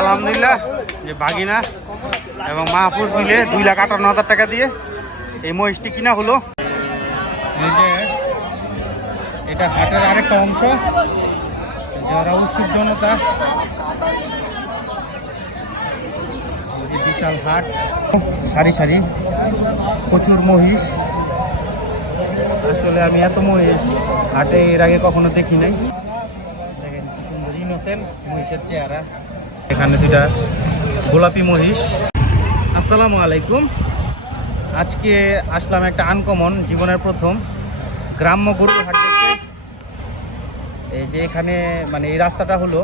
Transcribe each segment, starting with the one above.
আলহামদুলিল্লাহ যে বাগিনা এবং মাহফুজ মিলে 2,58,000 টাকা দিয়ে এই মহিষটি কিনা হলো। এই যে এটা হাটের আরেকটা অংশ, যারা উৎসুক জনতা, বিশাল হাট, সারি সারি প্রচুর মহিষ। আসলে আমি এত মহিষ হাটে এর আগে কখনো দেখি নাই। দেখেন কি সুন্দর ইনোসেন্ট মহিষের চেহারা। এখানে দুটা গোলাপি মহিষ। আসসালামু আলাইকুম। আজকে আসলাম একটা আনকমন, জীবনের প্রথম গ্রাম্য গরুর হাট দেখতে। এই যে এখানে মানে এই রাস্তাটা হলো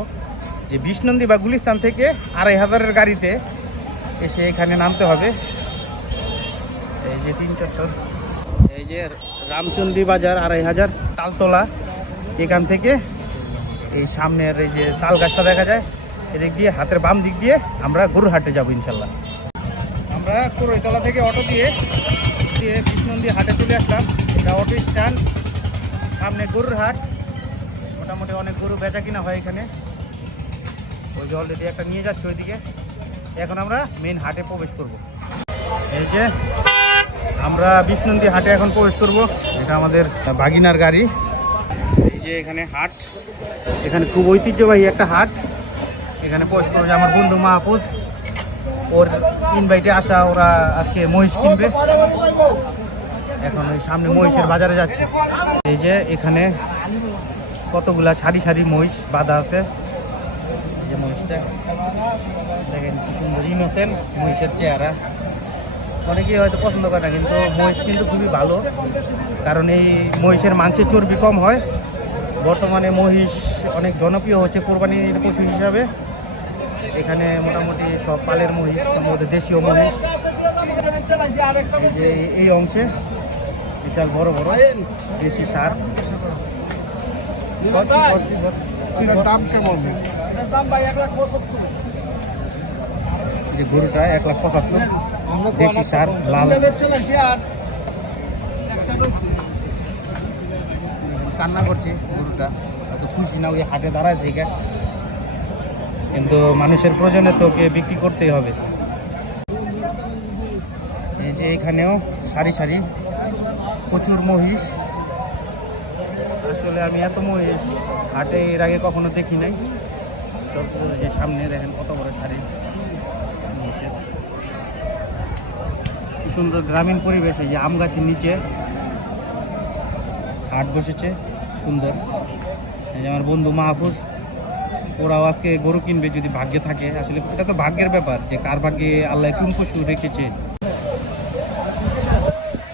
যে বিষ্ণন্দী বা গুলিস্তান থেকে 2,500-এর গাড়িতে এসে এখানে নামতে হবে। এই যে 3 চত্বর, এই যে রামচন্দ্রী বাজার 2,500 তালতলা, এখান থেকে এই সামনের এই যে তাল গাছটা দেখা যায়, এদিক দিয়ে হাতের বাম দিক দিয়ে আমরা গরুর হাটে যাবো ইনশাল্লাহ। আমরা কুড়ইতলা থেকে অটো দিয়ে কৃষ্ণন্দী হাটে চলে আসলাম। এটা অটো স্ট্যান্ড, সামনে গরুর হাট। মোটামুটি অনেক গরু বেচা কিনা হয় এখানে। ওই যে অলরেডি একটা নিয়ে যাচ্ছে ওইদিকে। এখন আমরা মেন হাটে প্রবেশ করব। এই যে আমরা বিষ্ণন্দী হাটে এখন প্রবেশ করব। এটা আমাদের বাগিনার গাড়ি। এই যে এখানে হাট, এখানে খুব ঐতিহ্যবাহী একটা হাট। এখানে প্রবেশ করবো যে আমার বন্ধু মাহফুজ, ওর ইনভাইটে আসা, ওরা আজকে মহিষ কিনবে। এখন ওই সামনে মহিষের বাজারে যাচ্ছে। এই যে এখানে কতগুলা সারি সারি মহিষ বাঁধা আছে। এই যে মহিষটা দেখেন কি সুন্দর ইনোসেন্ট মহিষের চেহারা। অনেকেই হয়তো পছন্দ করে না, কিন্তু মহিষ কিন্তু খুবই ভালো, কারণ এই মহিষের মাংসের চর্বি কম হয়। বর্তমানে মহিষ অনেক জনপ্রিয় হচ্ছে কোরবানির পশু হিসাবে। এখানে মোটামুটি সব পালের মহিষ, সম্ভবত দেশীয় মহিষ। এই যে এই অংশে বিশাল বড় বড় দেশি সার। দাম কেমন? যে গরুটা 1,75,000 দেশি সার, লাল। কান্না করছে গরুটা, এত খুশি না, ওই হাটে দাঁড়ায় থেকে। কিন্তু মানুষের প্রয়োজনে তো ওকে বিক্রি করতেই হবে। এই যে এখানেও সারি সারি প্রচুর মহিষ। আসলে আমি এত মহিষ হাটে এর আগে কখনো দেখি নাই। যে সামনে দেখেন কত বড় সারি মহিষের। কি সুন্দর গ্রামীণ পরিবেশ। এই যে আম গাছের নিচে হাট বসেছে, সুন্দর। এই যে আমার বন্ধু মাহফুজ, ওরাও আজকে গরু কিনবে যদি ভাগ্যে থাকে। আসলে এটা তো ভাগ্যের ব্যাপার, যে কার ভাগ্যে আল্লাহ কোন পশু রেখেছে।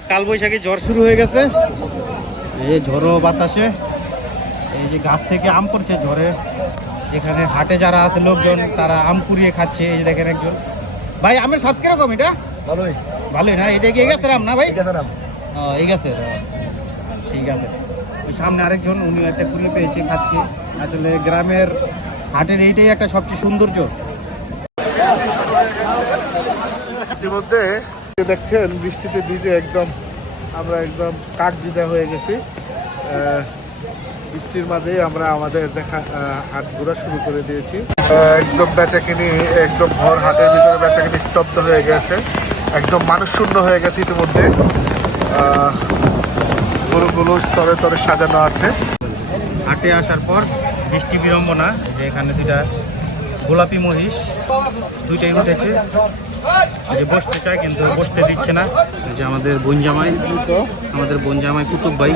কালবৈশাখী ঝড় শুরু হয়ে গেছে। এই যে ঝড়ো বাতাসে এই যে গাছ থেকে আম পড়ছে ঝড়ে। এখানে হাটে যারা আছে লোকজন, তারা আম কুড়িয়ে খাচ্ছে। এই যে দেখেন একজন ভাই, আমের স্বাদ কিরকম? এটা ভালোই ভালোই না? এটা কি এই গাছের আম না ভাই? এই গাছের, ঠিক আছে। ওই সামনে আরেকজন, উনি একটা কুড়িয়ে পেয়েছে, খাচ্ছে। আসলে গ্রামের হাটের এইটাই একটা সবচেয়ে সৌন্দর্য। ইতিমধ্যে দেখছেন বৃষ্টিতে ভিজে একদম আমরা একদম কাক ভিজা হয়ে গেছি। বৃষ্টির মাঝেই আমরা আমাদের দেখা হাট ঘোরা শুরু করে দিয়েছি। একদম বেচাকিনি, একদম ভর হাটের ভিতরে বেচাকিনি স্তব্ধ হয়ে গেছে, একদম মানুষ শূন্য হয়ে গেছে ইতিমধ্যে। গরুগুলো স্তরে স্তরে সাজানো আছে। হাটে আসার পর বৃষ্টি বিড়ম্বনা, যে এখানে দুটা গোলাপি মহিষ, দুইটাই উঠেছে। যে বসতে চায় কিন্তু বসতে দিচ্ছে না। যে আমাদের বনজামাই, কুতুব ভাই,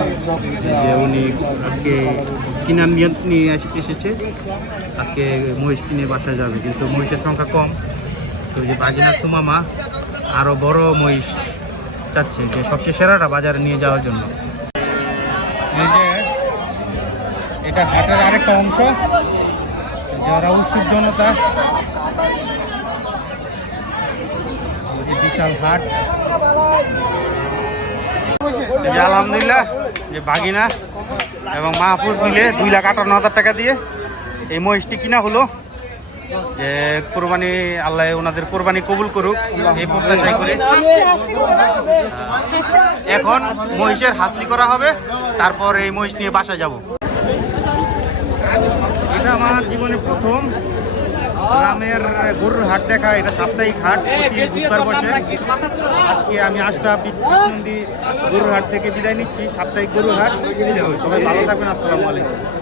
যে উনি আজকে কিনার নিয়ে এসেছে। আজকে মহিষ কিনে বাসায় যাবে, কিন্তু মহিষের সংখ্যা কম। তো যে বাগিনা সুমামা আরও বড় মহিষ চাচ্ছে, যে সবচেয়ে সেরাটা বাজারে নিয়ে যাওয়ার জন্য। এই যে এটা হাটের আরেকটা অংশ, যারা উৎসুক জনতা, বিশাল হাট। আলহামদুলিল্লাহ যে বাগিনা এবং মাহফুজ মিলে 2,58,000 টাকা দিয়ে এই মহিষটি কিনা হলো। যে কোরবানি, আল্লাহ ওনাদের কোরবানি কবুল করুক এই প্রত্যাশাই করে। এখন মহিষের হাসলি করা হবে, তারপর এই মহিষ নিয়ে বাসা যাব। এটা আমার জীবনে প্রথম গ্রামের গরুর হাট দেখা, এটা সাপ্তাহিক হাট, প্রতি বুধবার বসে। আজকে আমি আশরাফ বিষ্ণুনন্দী গরুর হাট থেকে বিদায় নিচ্ছি। সাপ্তাহিক গরুর হাট। সবাই ভালো থাকবেন, আসসালামু আলাইকুম।